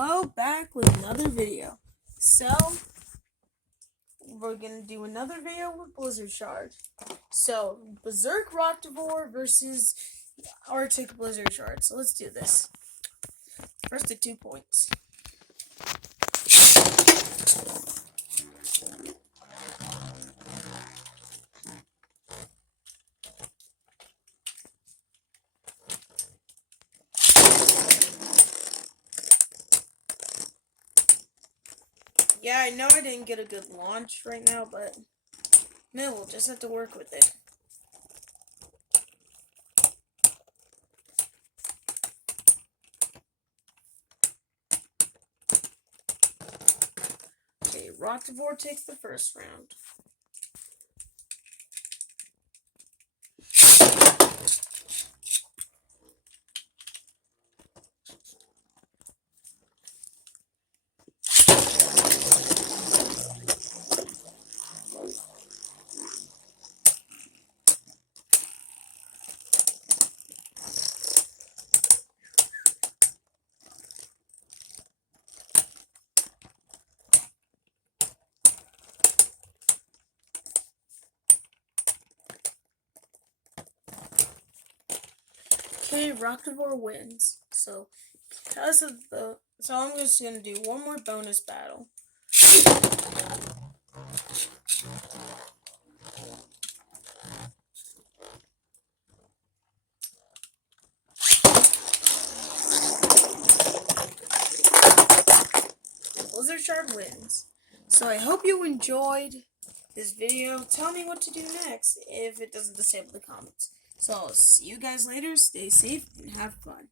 Hello, back with another video. So, we're gonna do another video with Blizzard Shard. So, Berserk Rokatavor versus Arctic Blizzard Shard. So let's do this. First at 2 points. Yeah, I know I didn't get a good launch right now, but no, we'll just have to work with it. Okay, Rokatavor takes the first round. Okay, Rokatavor wins. So I'm just gonna do one more bonus battle. Blizzard Shard wins. So I hope you enjoyed this video. Tell me what to do next if it doesn't disable the comments. So I'll see you guys later. Stay safe and have fun.